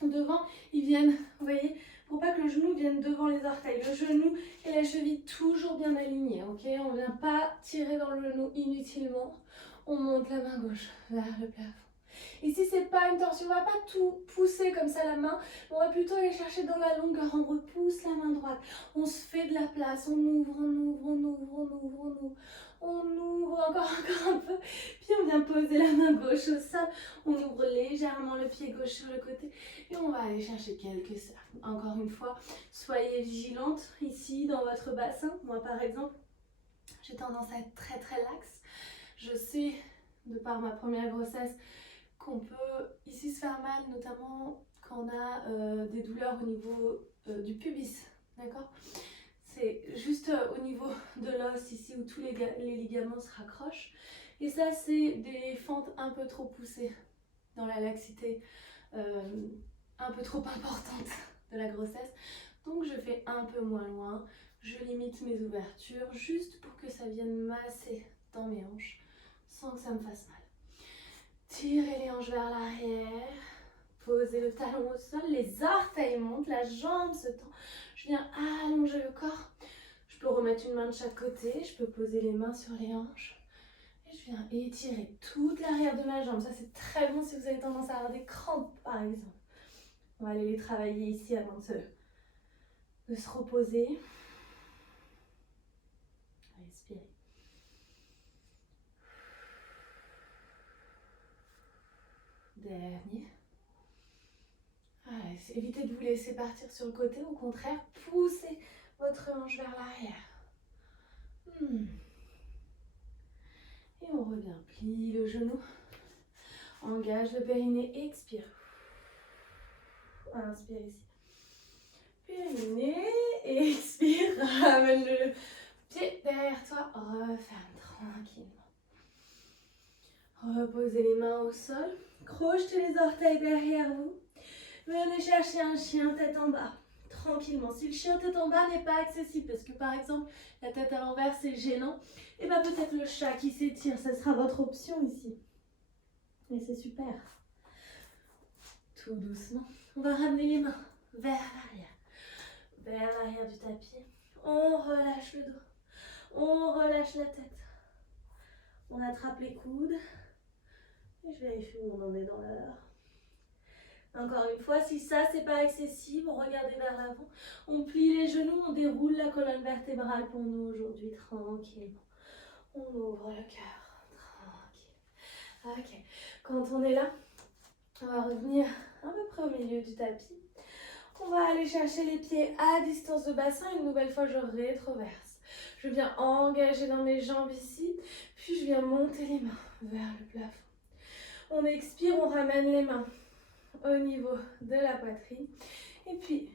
devant, il vienne, vous voyez, pour pas que le genou vienne devant les orteils, le genou et la cheville toujours bien alignés, ok, on vient pas tirer dans le genou inutilement, on monte la main gauche vers le plafond. Ici, c'est pas une torsion, on va pas tout pousser comme ça la main, on va plutôt aller chercher dans la longueur, on repousse la main droite, on se fait de la place, on ouvre, on ouvre, on ouvre, on ouvre, on ouvre, on ouvre encore un peu, puis on vient poser la main gauche au sol, on ouvre légèrement le pied gauche sur le côté et on va aller chercher quelques cercles. Encore une fois, soyez vigilante ici dans votre bassin. Moi par exemple, j'ai tendance à être très laxe, je sais de par ma première grossesse qu'on peut ici se faire mal, notamment quand on a des douleurs au niveau du pubis, d'accord? C'est juste au niveau de l'os ici où tous les ligaments se raccrochent. Et ça, c'est des fentes un peu trop poussées dans la laxité, un peu trop importante de la grossesse. Donc je fais un peu moins loin, je limite mes ouvertures juste pour que ça vienne masser dans mes hanches sans que ça me fasse mal. Tirez les hanches vers l'arrière, posez le talon au sol, les orteils montent, la jambe se tend. Je viens allonger le corps. Je peux remettre une main de chaque côté, je peux poser les mains sur les hanches. Et je viens étirer toute l'arrière de ma jambe. Ça, c'est très bon si vous avez tendance à avoir des crampes, par exemple. On va aller les travailler ici avant de se reposer. Respirez. Dernier. Allez, évitez de vous laisser partir sur le côté. Au contraire, poussez votre hanche vers l'arrière. Et on revient. Plie le genou. Engage le périnée. Expire. Inspire ici. Périnée. Expire. Ramène le pied derrière toi. Referme tranquillement. Reposez les mains au sol. Crochetez les orteils derrière vous. Venez chercher un chien tête en bas, tranquillement. Si le chien tête en bas n'est pas accessible, parce que par exemple, la tête à l'envers c'est gênant, et bien peut-être le chat qui s'étire, ça sera votre option ici. Et c'est super. Tout doucement, on va ramener les mains vers l'arrière du tapis. On relâche le dos, on relâche la tête. On attrape les coudes. Et je vérifie où on en est dans l'heure. Encore une fois, si ça c'est pas accessible, regardez vers l'avant. On plie les genoux, on déroule la colonne vertébrale pour nous aujourd'hui, tranquillement. On ouvre le cœur, tranquille. Ok, quand on est là, on va revenir à peu près au milieu du tapis. On va aller chercher les pieds à distance de bassin. Une nouvelle fois, je rétroverse. Je viens engager dans mes jambes ici, puis je viens monter les mains vers le plafond. On expire, on ramène les mains au niveau de la poitrine. Et puis,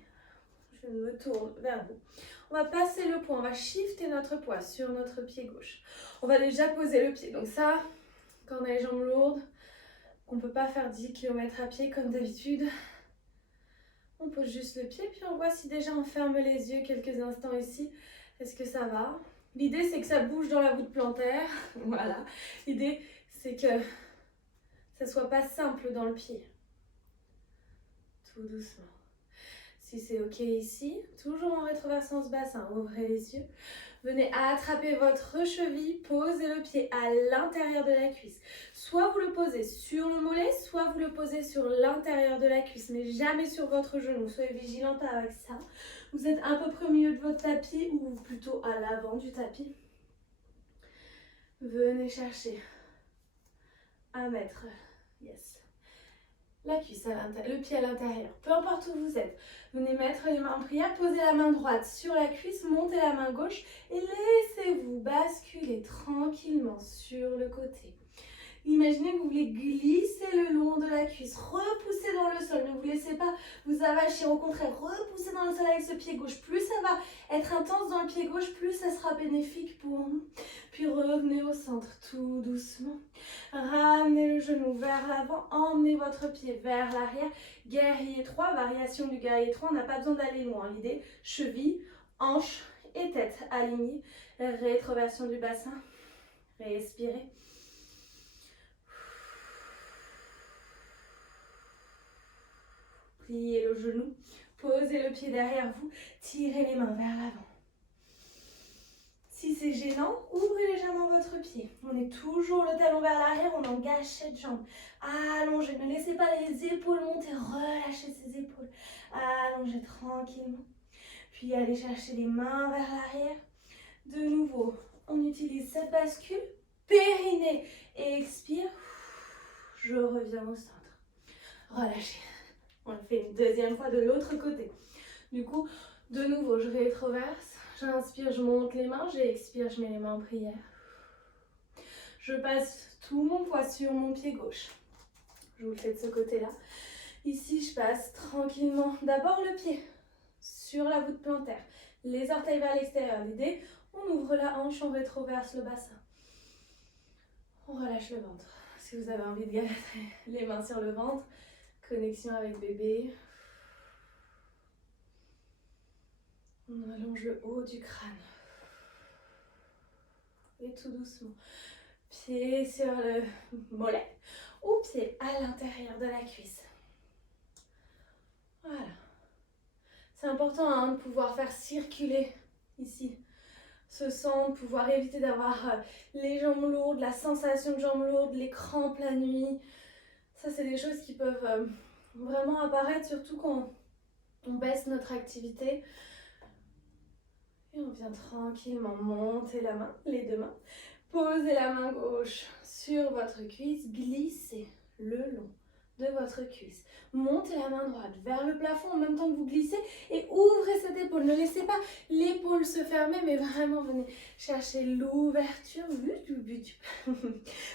je me tourne vers vous. On va passer le poids, on va shifter notre poids sur notre pied gauche. On va déjà poser le pied. Donc ça, quand on a les jambes lourdes, on ne peut pas faire 10 km à pied comme d'habitude. On pose juste le pied, puis on voit si déjà on ferme les yeux quelques instants ici. Est-ce que ça va? L'idée, c'est que ça bouge dans la voûte plantaire. Voilà. L'idée, c'est que ça ne soit pas simple dans le pied. Tout doucement. Si c'est ok ici, toujours en rétroversant ce bassin, ouvrez les yeux. Venez attraper votre cheville, posez le pied à l'intérieur de la cuisse. Soit vous le posez sur le mollet, soit vous le posez sur l'intérieur de la cuisse, mais jamais sur votre genou. Soyez vigilante avec ça. Vous êtes à peu près au milieu de votre tapis ou plutôt à l'avant du tapis. Venez chercher à mettre, yes, la cuisse à l'intérieur, le pied à l'intérieur, peu importe où vous êtes. Venez mettre les mains en prière, posez la main droite sur la cuisse, montez la main gauche et laissez-vous basculer tranquillement sur le côté. Imaginez que vous voulez glisser le long de la cuisse, repousser dans le sol, ne vous laissez pas vous avachir, au contraire, repoussez dans le sol avec ce pied gauche. Plus ça va être intense dans le pied gauche, plus ça sera bénéfique pour nous. Puis revenez au centre tout doucement. Ramenez le genou vers l'avant, emmenez votre pied vers l'arrière. Guerrier 3, variation du guerrier 3, on n'a pas besoin d'aller loin. L'idée, cheville, hanche et tête alignées. Rétroversion du bassin. Respirez. Pliez le genou, posez le pied derrière vous, tirez les mains vers l'avant. Si c'est gênant, ouvrez légèrement votre pied. On est toujours le talon vers l'arrière, on engage cette jambe. Allongez, ne laissez pas les épaules monter, relâchez ces épaules. Allongez tranquillement. Puis allez chercher les mains vers l'arrière. De nouveau, on utilise cette bascule. Périnée, expire. Je reviens au centre. Relâchez. On le fait une deuxième fois de l'autre côté. Du coup, de nouveau, je rétroverse. J'inspire, je monte les mains. J'expire, je mets les mains en prière. Je passe tout mon poids sur mon pied gauche. Je vous le fais de ce côté-là. Ici, je passe tranquillement. D'abord le pied sur la voûte plantaire. Les orteils vers l'extérieur. L'idée, on ouvre la hanche, on rétroverse le bassin. On relâche le ventre. Si vous avez envie de garder les mains sur le ventre, connexion avec bébé. On allonge le haut du crâne. Et tout doucement. Pied sur le mollet ou pied à l'intérieur de la cuisse. Voilà. C'est important hein, de pouvoir faire circuler ici ce sang, de pouvoir éviter d'avoir les jambes lourdes, la sensation de jambes lourdes, les crampes la nuit. Ça, c'est des choses qui peuvent vraiment apparaître, surtout quand on baisse notre activité. Et on vient tranquillement monter la main, les deux mains. Posez la main gauche sur votre cuisse, glissez le long de votre cuisse. Montez la main droite vers le plafond en même temps que vous glissez et ouvrez cette épaule. Ne laissez pas l'épaule se fermer, mais vraiment venez chercher l'ouverture.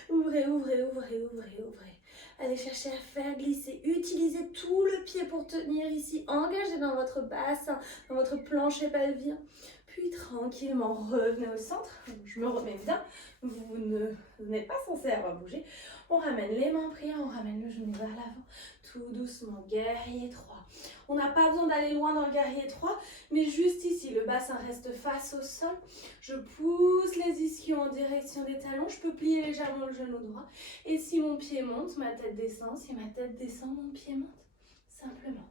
Ouvrez, ouvrez, ouvrez, ouvrez, ouvrez. Allez chercher à faire glisser. Utilisez tout le pied pour tenir ici. Engagez dans votre bassin, dans votre plancher pelvien. Puis tranquillement, revenez au centre. Je me remets bien. Vous n'êtes pas censé avoir bougé. On ramène les mains en prière, on ramène le genou vers l'avant. Tout doucement, guerrier 3. On n'a pas besoin d'aller loin dans le guerrier 3, mais juste ici, le bassin reste face au sol. Je pousse les ischions en direction des talons. Je peux plier légèrement le genou droit. Et si mon pied monte, ma tête descend. Si ma tête descend, mon pied monte. Simplement.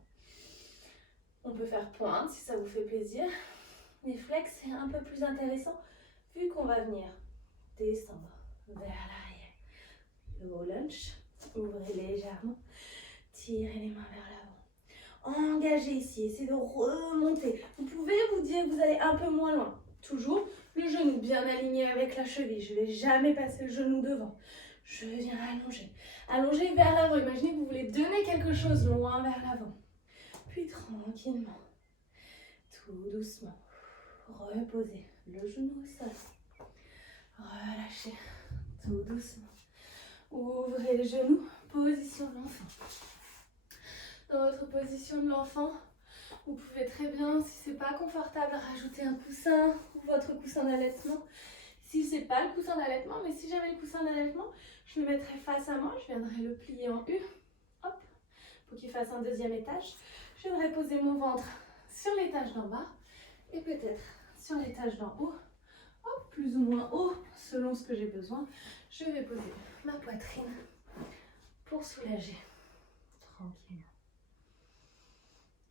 On peut faire pointe si ça vous fait plaisir. Les flex, c'est un peu plus intéressant vu qu'on va venir descendre vers l'arrière. Le haut lunge, ouvrez légèrement, tirez les mains vers l'avant. Engagez ici, essayez de remonter. Vous pouvez vous dire que vous allez un peu moins loin. Toujours le genou bien aligné avec la cheville. Je ne vais jamais passer le genou devant. Je viens allonger. Allonger vers l'avant. Imaginez que vous voulez donner quelque chose loin vers l'avant. Puis tranquillement, tout doucement. Reposez le genou au sol. Relâchez tout doucement. Ouvrez le genou, position de l'enfant. dans votre position de l'enfant. Vous pouvez très bien, si c'est pas confortable, rajouter un coussin ou votre coussin d'allaitement. Si c'est pas le coussin d'allaitement, mais si j'avais le coussin d'allaitement, je le mettrais face à moi, je viendrais le plier en U, hop, pour qu'il fasse un deuxième étage. Je viendrais poser mon ventre sur l'étage d'en bas et peut-être sur l'étage d'en haut, hop, plus ou moins haut, selon ce que j'ai besoin. Je vais poser ma poitrine pour soulager tranquillement.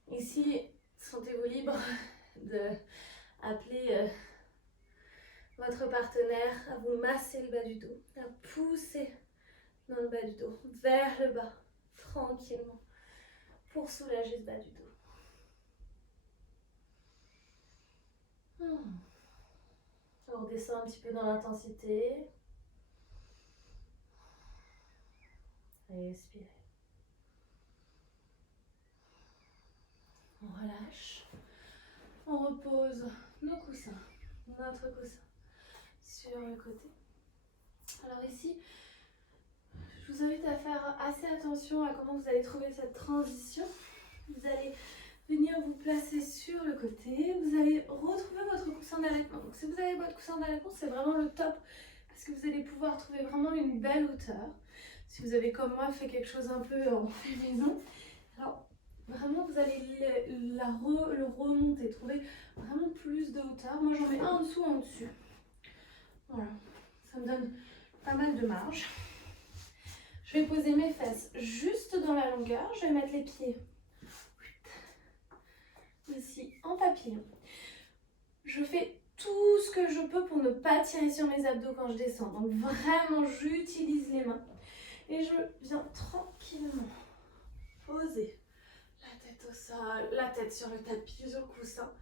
Ici, sentez-vous libre d'appeler votre partenaire à vous masser le bas du dos, à pousser dans le bas du dos, vers le bas, tranquillement, pour soulager ce bas du dos. On redescend un petit peu dans l'intensité. Respirez. On relâche. On repose nos coussins, notre coussin sur le côté. Alors ici, je vous invite à faire assez attention à comment vous allez trouver cette transition. Vous allez venir vous placer sur le côté. Vous allez retrouver votre coussin d'allaitement. Donc si vous avez votre coussin d'allaitement, c'est vraiment le top parce que vous allez pouvoir trouver vraiment une belle hauteur. Si vous avez comme moi fait quelque chose un peu en fait maison, alors vraiment vous allez le remonter, trouver vraiment plus de hauteur. Moi j'en mets un en dessous, un au-dessus. Voilà, ça me donne pas mal de marge. Je vais poser mes fesses juste dans la longueur. Je vais mettre les pieds ici en papillon. Je fais tout ce que je peux pour ne pas tirer sur mes abdos quand je descends. Donc vraiment, j'utilise les mains. Et je viens tranquillement poser la tête au sol, la tête sur le tapis, sur le coussin.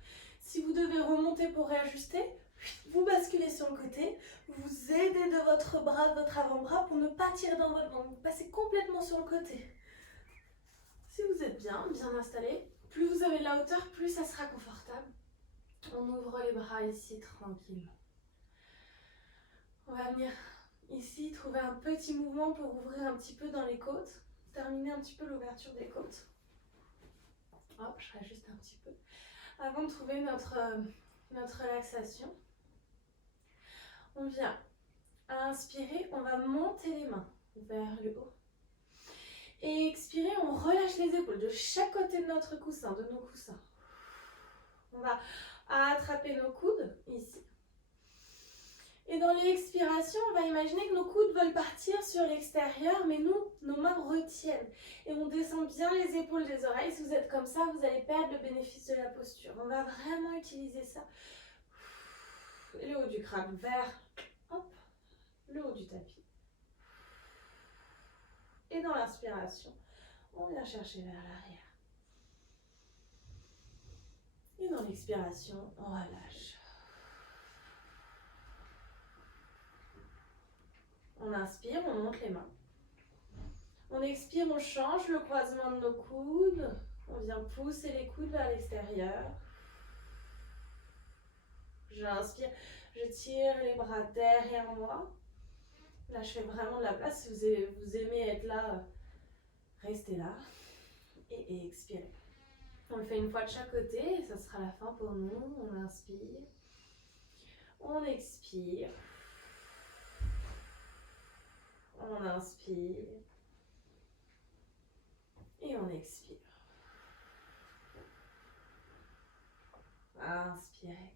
Si vous devez remonter pour réajuster, vous basculez sur le côté, vous aidez de votre bras, de votre avant-bras pour ne pas tirer dans votre ventre. Vous passez complètement sur le côté. Si vous êtes bien installé, plus vous avez de la hauteur, plus ça sera confortable. On ouvre les bras ici tranquillement. On va venir ici trouver un petit mouvement pour ouvrir un petit peu dans les côtes, terminer un petit peu l'ouverture des côtes. Hop, je réajuste un petit peu. Avant de trouver notre relaxation, on vient inspirer, on va monter les mains vers le haut. Et expirer, on relâche les épaules de chaque côté de notre coussin, de nos coussins. On va attraper nos coudes ici. Et dans l'expiration, on va imaginer que nos coudes veulent partir sur l'extérieur, mais nous, nos mains retiennent. Et on descend bien les épaules des oreilles. Si vous êtes comme ça, vous allez perdre le bénéfice de la posture. On va vraiment utiliser ça. Et le haut du crâne vers, hop, le haut du tapis. Et dans l'inspiration, on vient chercher vers l'arrière. Et dans l'expiration, on relâche. On inspire, on monte les mains. On expire, on change le croisement de nos coudes. On vient pousser les coudes vers l'extérieur. J'inspire, je tire les bras derrière moi. Là, je fais vraiment de la place. Si vous aimez être là, restez là. Et expirez. On le fait une fois de chaque côté et ça sera la fin pour nous. On inspire. On expire. On inspire. Et on expire. Inspirez.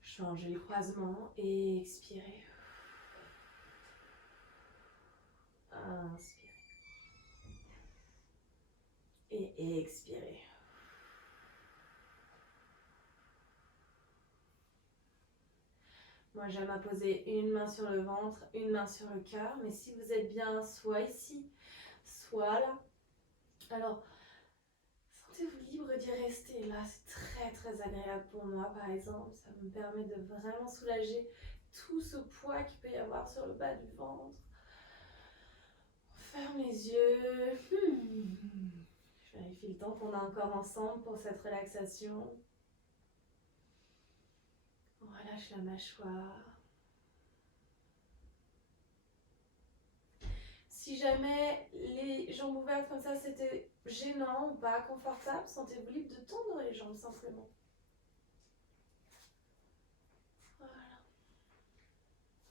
Changez le croisement et expirez. Inspirez. Et expirez. Moi, j'aime à poser une main sur le ventre, une main sur le cœur. Mais si vous êtes bien soit ici, soit là, alors sentez-vous libre d'y rester. Là, c'est très très agréable pour moi, par exemple. Ça me permet de vraiment soulager tout ce poids qu'il peut y avoir sur le bas du ventre. On ferme les yeux. Je vérifie le temps qu'on a encore ensemble pour cette relaxation. On relâche la mâchoire. Si Si jamais les jambes ouvertes comme ça, c'était gênant ou pas confortable, sentez-vous libre de tendre les jambes simplement. Voilà.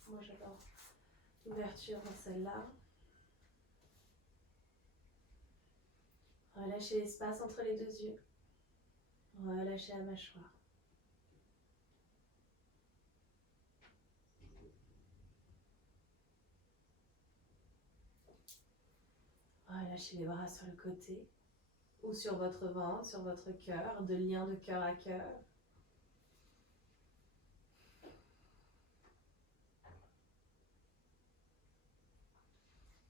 Moi j'adore l'ouverture dans celle-là. Relâchez l'espace entre les deux yeux. Relâchez la mâchoire. Relâchez les bras sur le côté ou sur votre ventre, sur votre cœur, de lien de cœur à cœur.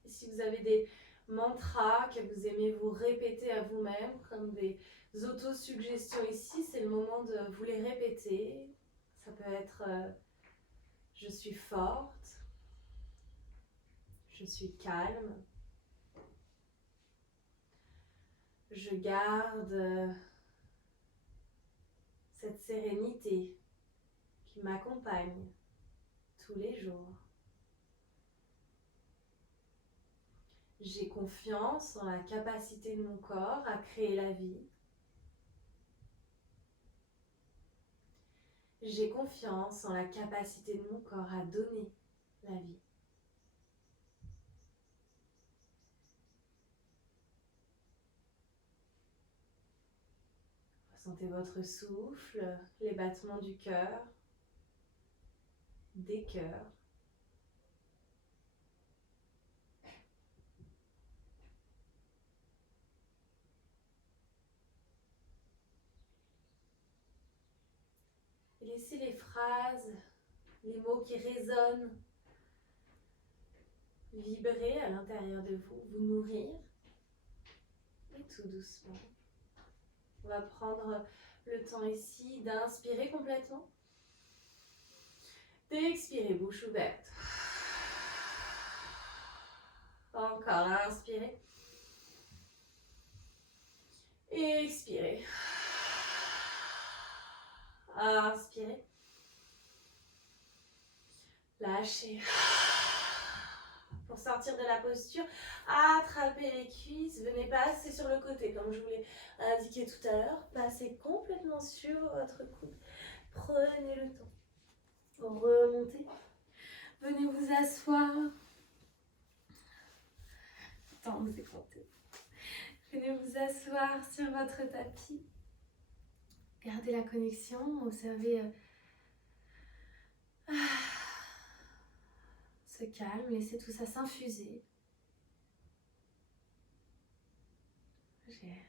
Et si vous avez des mantras que vous aimez vous répéter à vous-même, comme des autosuggestions ici, c'est le moment de vous les répéter. Ça peut être je suis forte, je suis calme, je garde cette sérénité qui m'accompagne tous les jours. J'ai confiance en la capacité de mon corps à créer la vie. J'ai confiance en la capacité de mon corps à donner la vie. Ressentez votre souffle, les battements du cœur, des cœurs. Et laissez les phrases, les mots qui résonnent, vibrer à l'intérieur de vous, vous nourrir. Et tout doucement, on va prendre le temps ici d'inspirer complètement. D'expirer, bouche ouverte. Encore, inspirez. Expirez. Inspirez. Lâchez. Pour sortir de la posture, attrapez les cuisses, venez passer sur le côté comme je vous l'ai indiqué tout à l'heure. Passez complètement sur votre coude. Prenez le temps. Remontez. Venez vous asseoir. Attends, vous écoutez. Venez vous asseoir sur votre tapis. Gardez la connexion, observez ce calme, laissez tout ça s'infuser. J'ai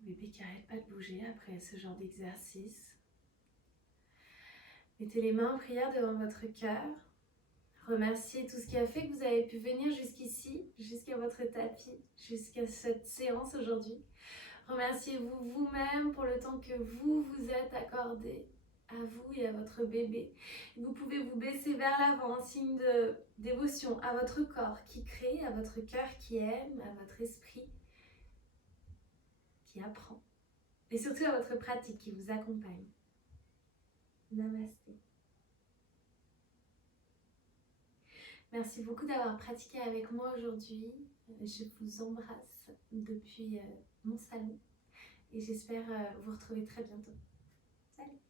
bébé qui n'arrête pas de bouger après ce genre d'exercice. Mettez les mains en prière devant votre cœur. Remerciez tout ce qui a fait que vous avez pu venir jusqu'ici, jusqu'à votre tapis, jusqu'à cette séance aujourd'hui. Remerciez-vous vous-même pour le temps que vous vous êtes accordé à vous et à votre bébé. Vous pouvez vous baisser vers l'avant en signe de dévotion à votre corps qui crée, à votre cœur qui aime, à votre esprit qui apprend. Et surtout à votre pratique qui vous accompagne. Namasté. Merci beaucoup d'avoir pratiqué avec moi aujourd'hui. Je vous embrasse depuis mon salon et j'espère vous retrouver très bientôt. Salut!